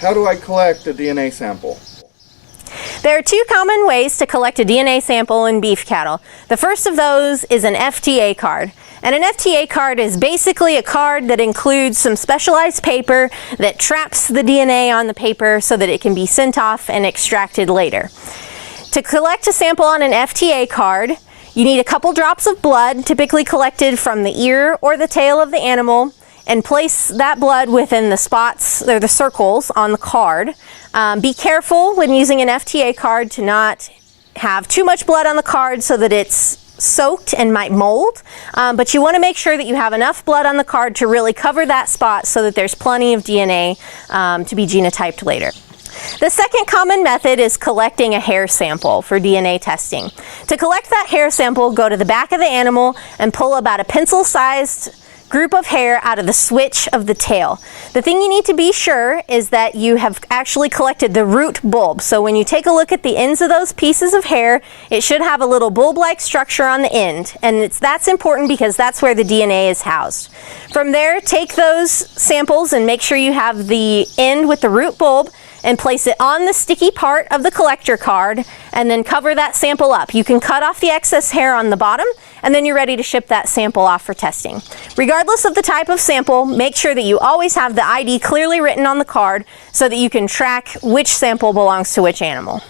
How do I collect a DNA sample? There are two common ways to collect a DNA sample in beef cattle. The first of those is an FTA card. And an FTA card is basically a card that includes some specialized paper that traps the DNA on the paper so that it can be sent off and extracted later. To collect a sample on an FTA card, you need a couple drops of blood, typically collected from the ear or the tail of the animal, and place that blood within the spots or the circles on the card. Be careful when using an FTA card to not have too much blood on the card so that it's soaked and might mold, but you want to make sure that you have enough blood on the card to really cover that spot so that there's plenty of DNA to be genotyped later. The second common method is collecting a hair sample for DNA testing. To collect that hair sample, go to the back of the animal and pull about a pencil-sized group of hair out of the switch of the tail. The thing you need to be sure is that you have actually collected the root bulb. So when you take a look at the ends of those pieces of hair, it should have a little bulb-like structure on the end. And that's important because that's where the DNA is housed. From there, take those samples and make sure you have the end with the root bulb and place it on the sticky part of the collector card and then cover that sample up. You can cut off the excess hair on the bottom and then you're ready to ship that sample off for testing. Regardless of the type of sample, make sure that you always have the ID clearly written on the card so that you can track which sample belongs to which animal.